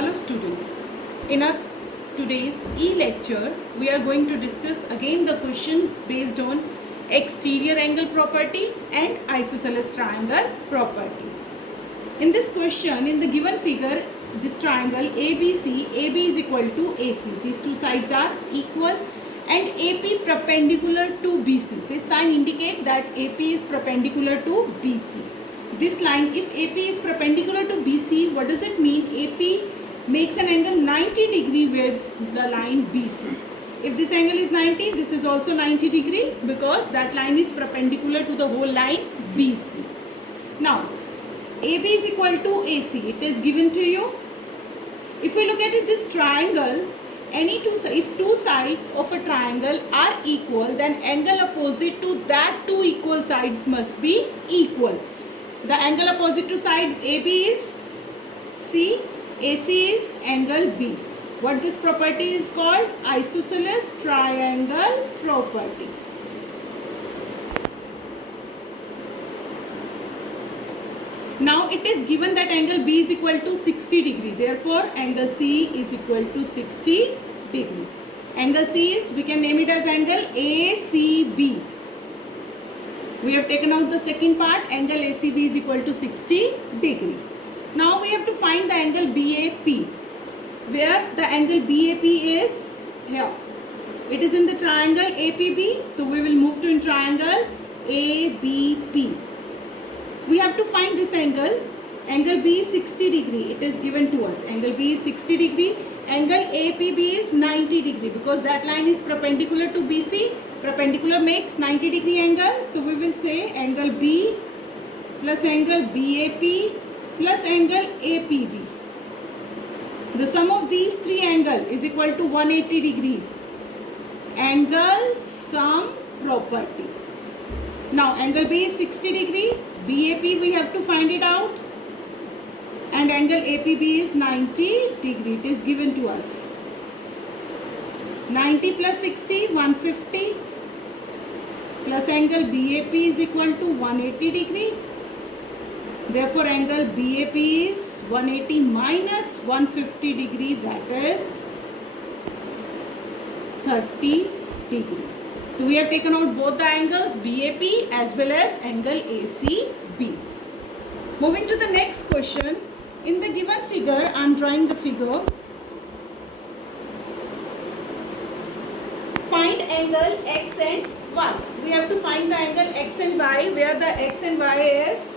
Hello students, in our today's e-lecture we are going to discuss again the questions based on exterior angle property and isosceles triangle property. In this question, in the given figure, this triangle ABC, AB is equal to AC. These two sides are equal and AP perpendicular to BC. This sign indicates that AP is perpendicular to BC. This line, if AP is perpendicular to BC, what does it mean? AP makes an angle 90 degree with the line BC. If this angle is 90, this is also 90 degree because that line is perpendicular to the whole line BC. Now, AB is equal to AC. It is given to you. If we look at it, this triangle, if two sides of a triangle are equal, then angle opposite to that two equal sides must be equal. The angle opposite to side AB is C, AC is angle B. What this property is called? Isosceles triangle property. Now it is given that angle B is equal to 60 degree. Therefore, angle C is equal to 60 degree. Angle C is, we can name it as angle ACB. We have taken out the second part, angle ACB is equal to 60 degree. Now we have to find the angle BAP, where the angle BAP is here. It is in the triangle APB, so we will move to in triangle ABP. We have to find this angle. Angle B is 60 degree. It is given to us. Angle B is 60 degree. Angle APB is 90 degree because that line is perpendicular to BC. Perpendicular makes 90 degree angle. So we will say angle B plus angle BAP plus angle APB. The sum of these three angles is equal to 180 degree. Angle sum property. Now angle B is 60 degree. BAP we have to find it out, and angle APB is 90 degree. It is given to us. 90 plus 60, 150, plus angle BAP is equal to 180 degree. Therefore angle BAP is 180 minus 150 degree, that is 30 degree. So we have taken out both the angles BAP as well as angle ACB. Moving to the next question. In the given figure, I am drawing the figure. Find angle X and Y. We have to find the angle X and Y, where the X and Y is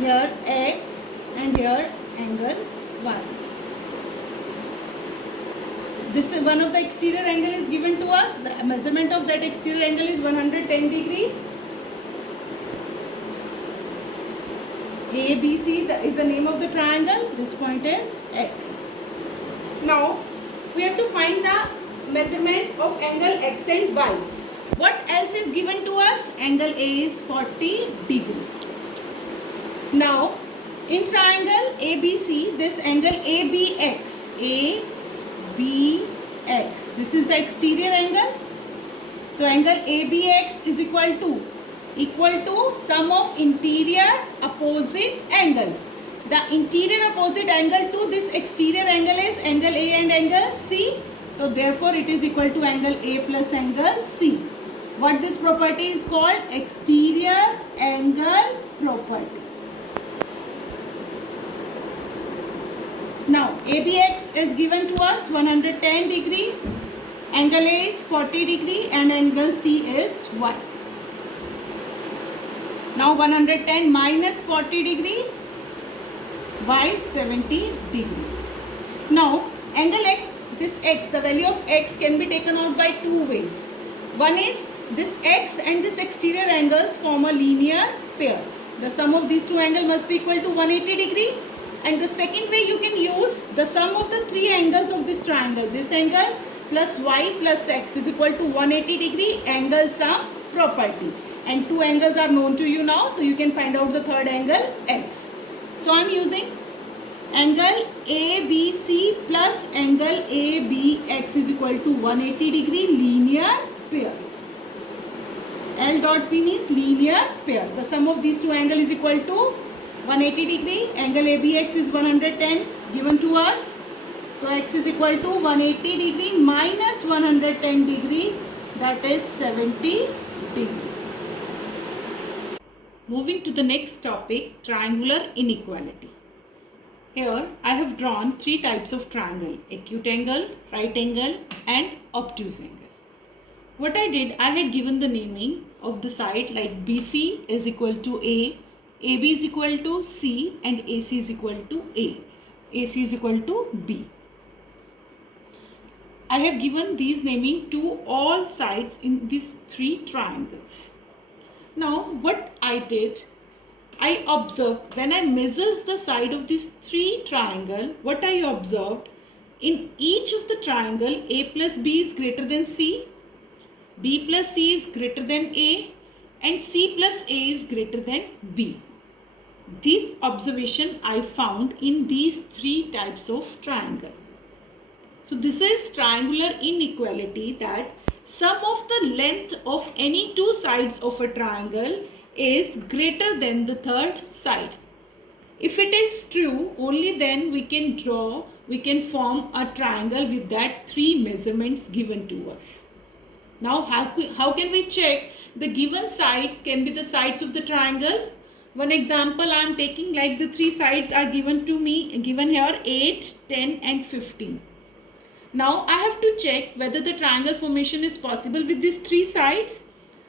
here X and here angle Y. This is one of the exterior angle is given to us. The measurement of that exterior angle is 110 degree. ABC is the name of the triangle. This point is X. Now we have to find the measurement of angle X and Y. What else is given to us? Angle A is 40 degree. Now in triangle ABC, this angle ABX, ABX, this is the exterior angle. So angle ABX is equal to sum of interior opposite angle. The interior opposite angle to this exterior angle is angle A and angle C. So therefore it is equal to angle A plus angle C. What this property is called? Exterior angle property. Now ABX is given to us 110 degree, angle A is 40 degree and angle C is Y. Now 110 minus 40 degree, Y is 70 degree. Now angle X, this X, the value of X can be taken out by two ways. One is this X and this exterior angles form a linear pair. The sum of these two angles must be equal to 180 degree. And the second way, you can use the sum of the three angles of this triangle. This angle plus Y plus X is equal to 180 degree angle sum property. And two angles are known to you now, so you can find out the third angle X. So I am using angle ABC plus angle ABX is equal to 180 degree linear pair. L dot P means linear pair. The sum of these two angles is equal to 180 degree. Angle ABX is 110 given to us. So x is equal to 180 degree minus 110 degree, that is 70 degree. Moving to the next topic, triangular inequality. Here I have drawn three types of triangle: acute angle, right angle and obtuse angle. What I did, I had given the naming of the side like BC is equal to A, AB is equal to C and AC is equal to A, AC is equal to B. I have given these naming to all sides in these three triangles. Now what I did, I observed when I measures the side of these three triangle, what I observed, in each of the triangle A plus B is greater than C, B plus C is greater than A and C plus A is greater than B. This observation I found in these three types of triangle. So this is triangular inequality, that sum of the length of any two sides of a triangle is greater than the third side. If it is true, only then we can form a triangle with that three measurements given to us. Now how can we check the given sides can be the sides of the triangle? One example I am taking, like the three sides are given to me, given here 8, 10 and 15. Now I have to check whether the triangle formation is possible with these three sides.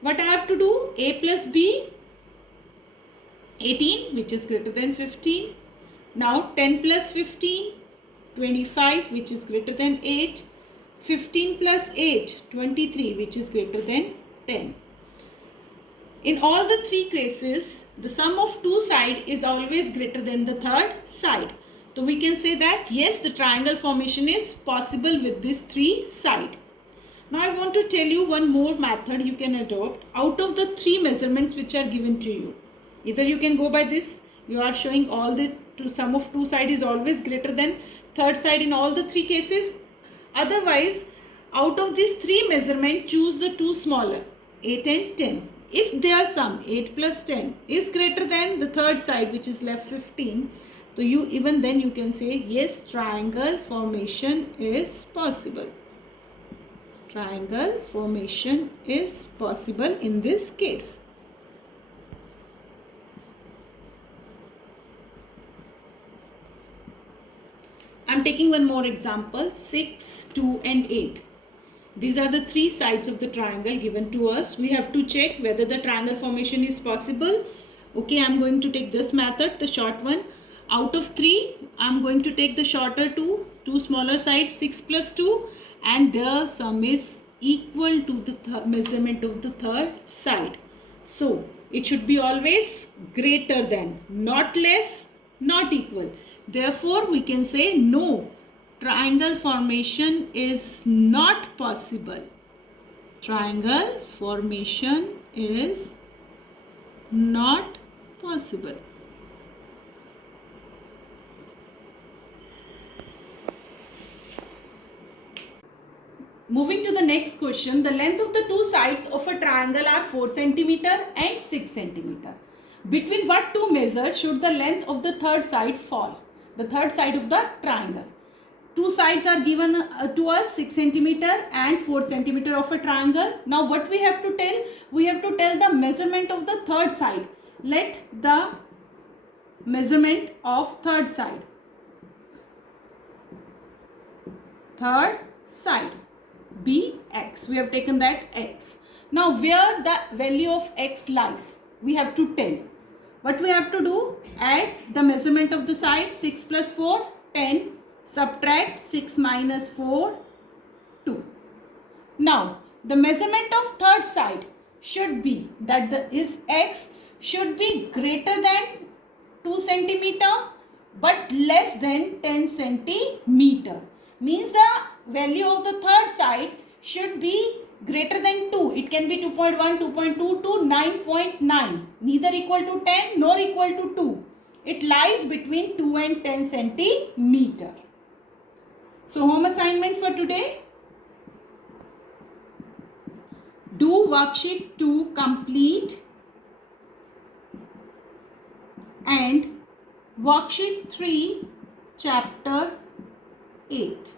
What I have to do, A plus B, 18 which is greater than 15. Now 10 plus 15, 25 which is greater than 8. 15 plus 8, 23 which is greater than 10. In all the three cases, the sum of two sides is always greater than the third side. So we can say that yes, the triangle formation is possible with these three sides. Now I want to tell you one more method you can adopt out of the three measurements which are given to you. Either you can go by this, you are showing all the sum of two sides is always greater than third side in all the three cases. Otherwise, out of these three measurements, choose the two smaller, 8 and 10. If their sum 8 plus 10 is greater than the third side which is left 15, so even then you can say yes, triangle formation is possible. Triangle formation is possible in this case. I am taking one more example, 6, 2 and 8. These are the three sides of the triangle given to us. We have to check whether the triangle formation is possible. Okay, I am going to take this method, the short one. Out of 3, I am going to take the shorter two smaller sides, 6 plus 2, and the sum is equal to the measurement of the third side. So, it should be always greater than, not less, not equal. Therefore, we can say no, triangle formation is not possible. Triangle formation is not possible. Moving to the next question, the length of the two sides of a triangle are 4 cm and 6 cm. Between what two measures should the length of the third side fall? The third side of the triangle. Two sides are given to us, 6 cm and 4 cm of a triangle. Now what we have to tell? We have to tell the measurement of the third side. Let the measurement of third side. Third side be x. We have taken that x. Now where the value of x lies, we have to tell. What we have to do? Add the measurement of the side, 6 plus 4, 10. Subtract 6 minus 4, 2. Now the measurement of third side should be that x should be greater than 2 centimeter but less than 10 centimeter. Means the value of the third side should be greater than 2. It can be 2.1, 2.2 to 9.9. Neither equal to 10 nor equal to 2. It lies between 2 and 10 centimeter. So home assignment for today. Do worksheet 2 complete and Worksheet 3, Chapter 8.